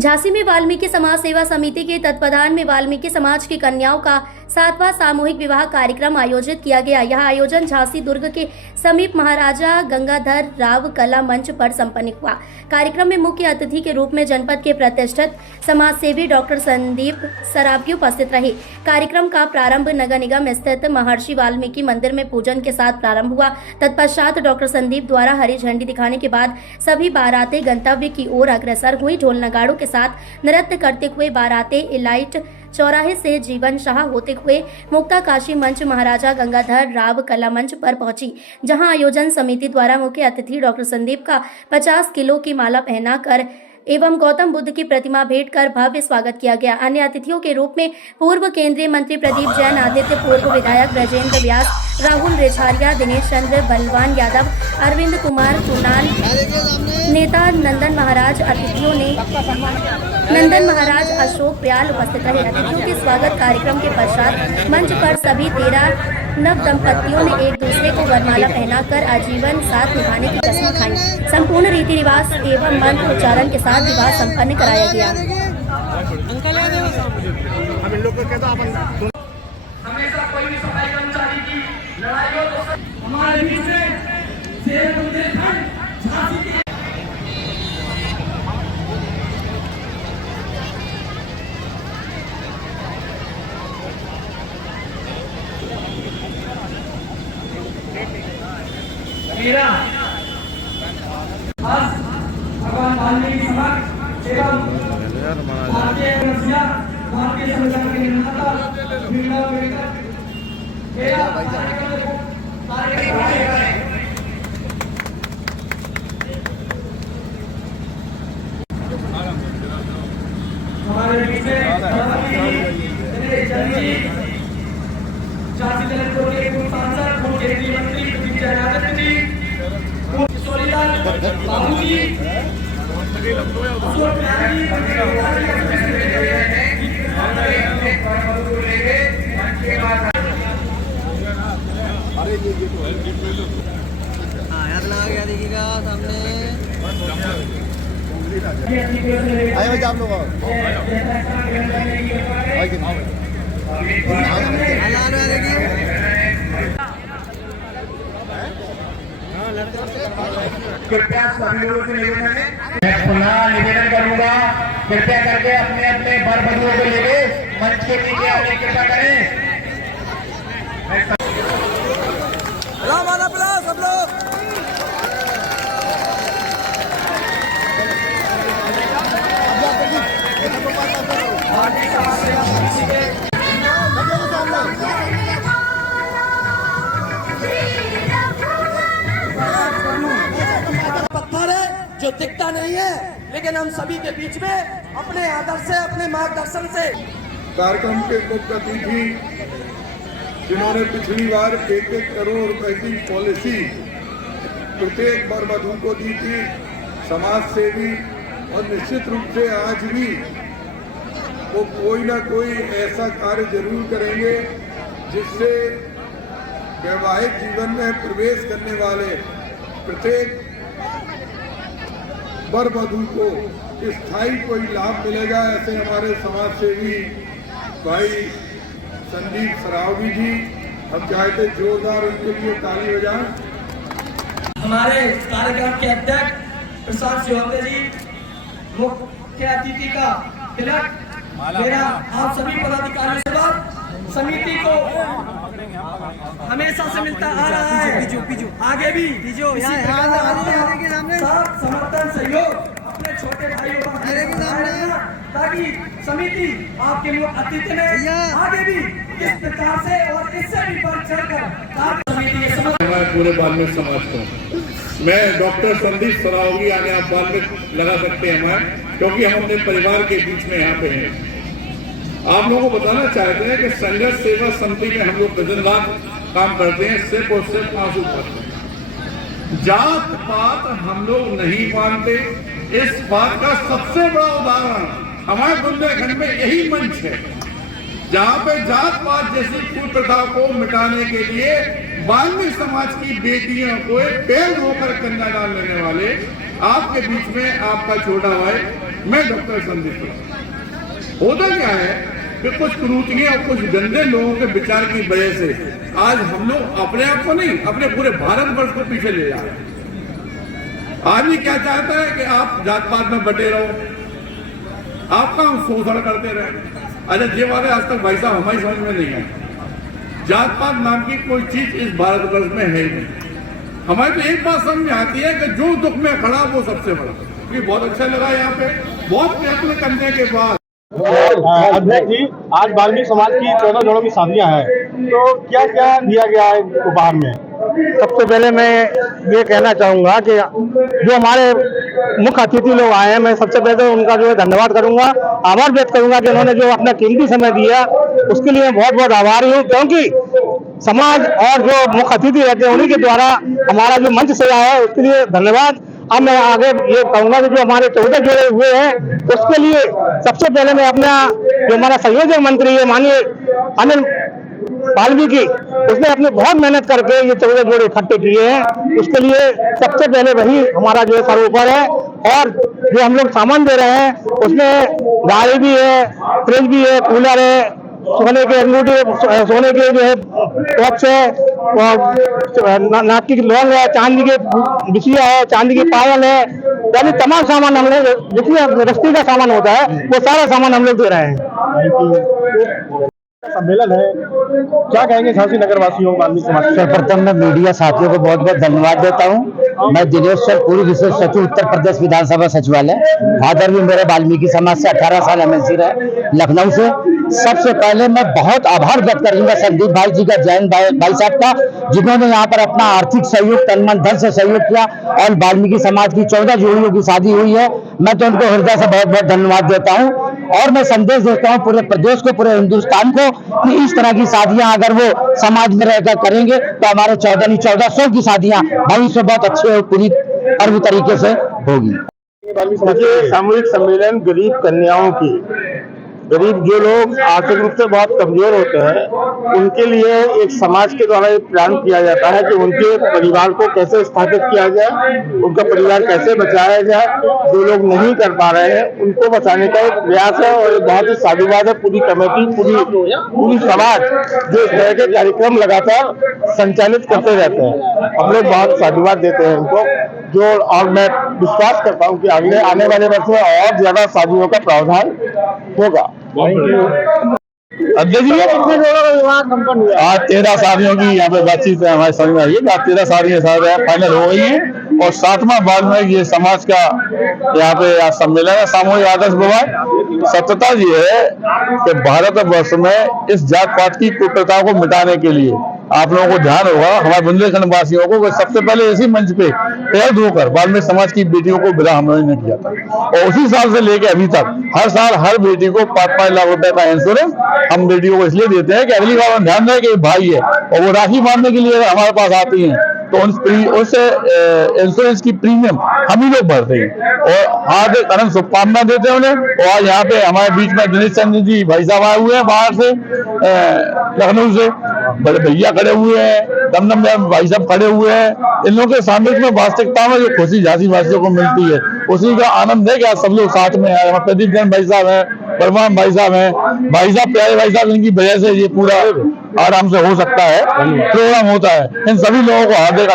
झांसी में वाल्मीकि समाज सेवा समिति के तत्वाधान में वाल्मीकि समाज की कन्याओं का 7वां सामूहिक विवाह कार्यक्रम आयोजित किया गया। यह आयोजन झांसी दुर्ग के समीप महाराजा गंगाधर राव कला मंच पर संपन्न हुआ। कार्यक्रम में मुख्य अतिथि के रूप में जनपद के प्रतिष्ठित समाजसेवी डॉक्टर संदीप सरावगी उपस्थित रहे। कार्यक्रम का प्रारंभ नगर निगम स्थित महर्षि वाल्मीकि मंदिर में पूजन के साथ प्रारंभ हुआ। तत्पश्चात डॉक्टर संदीप द्वारा हरी झंडी दिखाने के बाद सभी बारातें गंतव्य की ओर अग्रसर हुई। ढोल नगाड़ों के साथ नृत्य करते हुए बारातें इलाइट चौराहे से जीवन शाह होते हुए मुक्ताकाशी मंच महाराजा गंगाधर राव कला मंच पर पहुंची, जहां आयोजन समिति द्वारा मुख्य अतिथि डॉक्टर संदीप का 50 किलो की माला पहनाकर एवं गौतम बुद्ध की प्रतिमा भेंट कर भव्य स्वागत किया गया। अन्य अतिथियों के रूप में पूर्व केंद्रीय मंत्री प्रदीप जैन, आदित्य पूर्व विधायक ब्रजेंद्र व्यास, राहुल रेछारिया, दिनेश चंद्र बलवान यादव, अरविंद कुमार कुणाल, नेता नंदन महाराज, नंदन महाराज, अशोक प्याल उपस्थित रहे। अतिथियों के स्वागत कार्यक्रम के पश्चात मंच पर सभी 13 नव दंपतियों ने एक दूसरे को वरमाला पहनाकर आजीवन साथ निभाने की कसम खाई। संपूर्ण रीति रिवाज एवं मंत्र उच्चारण के साथ विवाह संपन्न कराया गया। हमेशा कोई भी सफाई कर्मचारी की लड़ाई हो तो हमारे बीच में शेर बुंदेलखंड झांसी के मेरा आज भगवान वाल्मीकि समाज एवं भारतीय रसिया भारतीय संविधान के निर्माता भीमराव अम्बेडकर मेरा हमारे बीच में झांसी कलेक्टर के पूर्व सांसद पूर्व केंद्रीय मंत्री प्रदीप जैन आदित्य जी, किशोरीलाल बाबू जी, अशोक प्याल जी, याद लगा गया देखिएगा सामने आए आप लोग कृपया सभी लोगों से निवेदन है, मैं पुनः निवेदन करूंगा, कृपया करके अपने अपने वर वधुओं को लेके मंच के नीचे आने की कृपा करें। सब लोग पत्थर है जो दिखता नहीं है, लेकिन हम सभी के बीच में अपने आदर्श से, अपने मार्गदर्शन से कार्यक्रम के मुख्य अतिथि जिन्होंने पिछली बार 1-1 करोड़ रुपए की पॉलिसी प्रत्येक वर वधू को दी थी, समाज सेवी, और निश्चित रूप से आज भी वो कोई ना कोई ऐसा कार्य जरूर करेंगे जिससे वैवाहिक जीवन में प्रवेश करने वाले प्रत्येक वर वधू को स्थायी कोई लाभ मिलेगा। ऐसे हमारे समाज सेवी भाई संदीप सरावगी जी, हम चाहते जोरदार उनके लिए ताली बजाएं। हमारे कार्यक्रम के अध्यक्ष प्रसाद सिहोते जी, मुख्य अतिथि का तिलक मेरा आप सभी पदाधिकारियों से समिति को हमेशा से मिलता आ रहा है, आगे भी साथ समर्थन सहयोग अपने छोटे भाइयों का, ताकि समिति आपके मुख्य अतिथि में आगे भी इस प्रकार से और इससे भी बढ़ चढ़कर पूरे वाल्मीकि समाज को मैं डॉक्टर संदीप सरावगी आने आप वाल्मीकि लगा सकते हैं हमारे, क्योंकि हम अपने परिवार के बीच में यहाँ पे हैं। आप लोगों को बताना चाहते हैं कि संघर्ष सेवा समिति में हम लोग दिन रात काम करते हैं, सिर्फ और सिर्फ आंसू भरते हैं। जात पात हम लोग नहीं मानते। इस बात का सबसे बड़ा उदाहरण हमारे बुंदेलखंड में यही मंच है, जहाँ पे जात पात जैसी कुप्रथा को मिटाने के लिए वाल्मीकि समाज की बेटियों को एक पैर धोकर कन्या डाल लेने वाले आपके बीच में आपका छोटा भाई मैं डॉक्टर संदीप सरावगी। होता क्या है कि कुछ कुरूतियां और कुछ गंदे लोगों के विचार की वजह से आज हम लोग अपने आप को नहीं, अपने पूरे भारतवर्ष को पीछे ले जा रहे हैं। आदमी क्या चाहता है कि आप जात पात में बटे रहो, आपका हम शोषण करते रहे। अच्छा ये वाले आज तक भाई साहब हमारी समझ में नहीं है, जात पात नाम की कोई चीज इस भारतवर्ष में है नहीं। हमारी तो एक बात समझ में आती है कि जो दुख में खड़ा वो सबसे बड़ा। मुझे बहुत अच्छा लगा यहाँ पे, बहुत प्रयत्न करने के बाद। अध्यक्ष जी, आज वाल्मीकि समाज की 14 जोड़ों की शादियां हैं, तो क्या क्या दिया गया है उपहार में? सबसे पहले मैं ये कहना चाहूंगा कि जो हमारे मुख्य अतिथि लोग आए हैं, मैं सबसे पहले उनका जो है धन्यवाद करूंगा, आभार व्यक्त करूंगा कि उन्होंने जो अपना कीमती समय दिया, उसके लिए मैं बहुत बहुत आभारी हूं। क्योंकि समाज और जो मुख्य अतिथि रहते हैं उन्हीं के द्वारा हमारा जो मंच सजा है, उसके लिए धन्यवाद। अब मैं आगे ये कहूंगा कि जो हमारे 14 जोड़े हुए हैं, उसके लिए सबसे पहले मैं अपना जो हमारा संयोजक मंत्री है माननीय अनिल वाल्मीकि, उसने अपने बहुत मेहनत करके ये 14 जोड़े इकट्ठे किए हैं। उसके लिए सबसे पहले वही हमारा जो है सर्वोपर है। और जो हम लोग सामान दे रहे हैं उसमें गाड़ी भी है, फ्रिज भी है, कूलर है, सोने के अंगूठे, सोने के जो है वॉच है, नाक की लौंग है, चांदी के बिछिया है, चांदी की पायल है, यानी तमाम सामान हम लोग जितने रस्ती का सामान होता है वो सारा सामान हम लोग दे रहे हैं। सम्मेलन है, क्या कहेंगे झांसी नगर वासियों वाल्मीकि समाज? सर्वप्रथम मैं मीडिया साथियों को बहुत बहुत धन्यवाद देता हूं। मैं दिनेश सर, पूर्व विशेष सचिव उत्तर प्रदेश विधानसभा सचिवालय। फादर भी मेरे वाल्मीकि समाज से 18 साल MLC रहे लखनऊ से। सबसे पहले मैं बहुत आभार व्यक्त करूंगा संदीप भाई जी का, जयंत भाई साहब का, जिन्होंने यहाँ पर अपना आर्थिक सहयोग, तन मन धन से सहयोग किया और वाल्मीकि समाज की 14 जोड़ियों की शादी हुई है। मैं तो उनको हृदय से बहुत बहुत धन्यवाद देता हूँ। और मैं संदेश देता हूँ पूरे प्रदेश को, पूरे हिंदुस्तान को, कि इस तरह की शादियां अगर वो समाज में रहकर करेंगे तो हमारे 1400 की शादियां भविष्य बहुत अच्छे और पूरी पर्व तरीके से होगी। देखिए, सामूहिक सम्मेलन गरीब कन्याओं की, गरीब जो लोग आर्थिक रूप से बहुत कमजोर होते हैं, उनके लिए एक समाज के द्वारा एक प्लान किया जाता है कि उनके परिवार को कैसे स्थापित किया जाए, उनका परिवार कैसे बचाया जाए। जो लोग नहीं कर पा रहे हैं उनको बचाने का एक प्रयास है और बहुत ही साधुवाद है। पूरी कमेटी, पूरी समाज जो इस तरह के कार्यक्रम लगातार संचालित करते रहते हैं, हम लोग बहुत साधुवाद देते हैं उनको। और मैं विश्वास करता हूँ कि अगले आने वाले वर्ष में और ज्यादा शादियों का प्रावधान होगा। अध्यक्ष जी, कितने जोड़ों का विवाह संपन्न हुआ? आज 13 शादियों की यहाँ पे बातचीत है, हमारे समझ में आई है। आज 13 शादियां फाइनल हो गई है और 7वां बाद में ये समाज का यहाँ पे आज सम्मेलन है, सामूहिक आदर्श विवाह। सत्यता जी है कि भारतवर्ष में इस जात पात की कुप्रथा को मिटाने के लिए आप लोगों को ध्यान होगा, हमारे बुंदेलखंड वासियों को, सबसे पहले इसी मंच पे पैर धोकर वाल्मीकि समाज की बेटियों को विवाह हम लोगों ने किया था। और उसी साल से लेकर अभी तक हर साल हर बेटी को 5-5 लाख रुपए का इंश्योरेंस हम बेटियों को इसलिए देते हैं कि अगली बार हम ध्यान रहे कि भाई है और वो राखी बांधने के लिए हमारे पास आती हैं, तो उस इंश्योरेंस की प्रीमियम हम ही लोग भरते हैं। और आज अनंत शुभकामना देते हैं उन्हें। और आज यहाँ पे हमारे बीच में दिनेश चंद्र जी भाई साहब आए हुए हैं बाहर से, लखनऊ से, बड़े भैया खड़े हुए हैं, दमदम भाई साहब खड़े हुए हैं। इन लोगों के सामने में वास्तविकता में जो खुशी झांसी वासियों को मिलती है, उसी का आनंद है कि आज सब लोग साथ में आए। हमारे प्रदीप जैन भाई साहब हैं, परमान भाई साहब हैं, भाई साहब प्यारे भाई साहब, इनकी वजह से ये पूरा आराम से हो सकता है, प्रोग्राम होता है। इन सभी लोगों को हार्दिक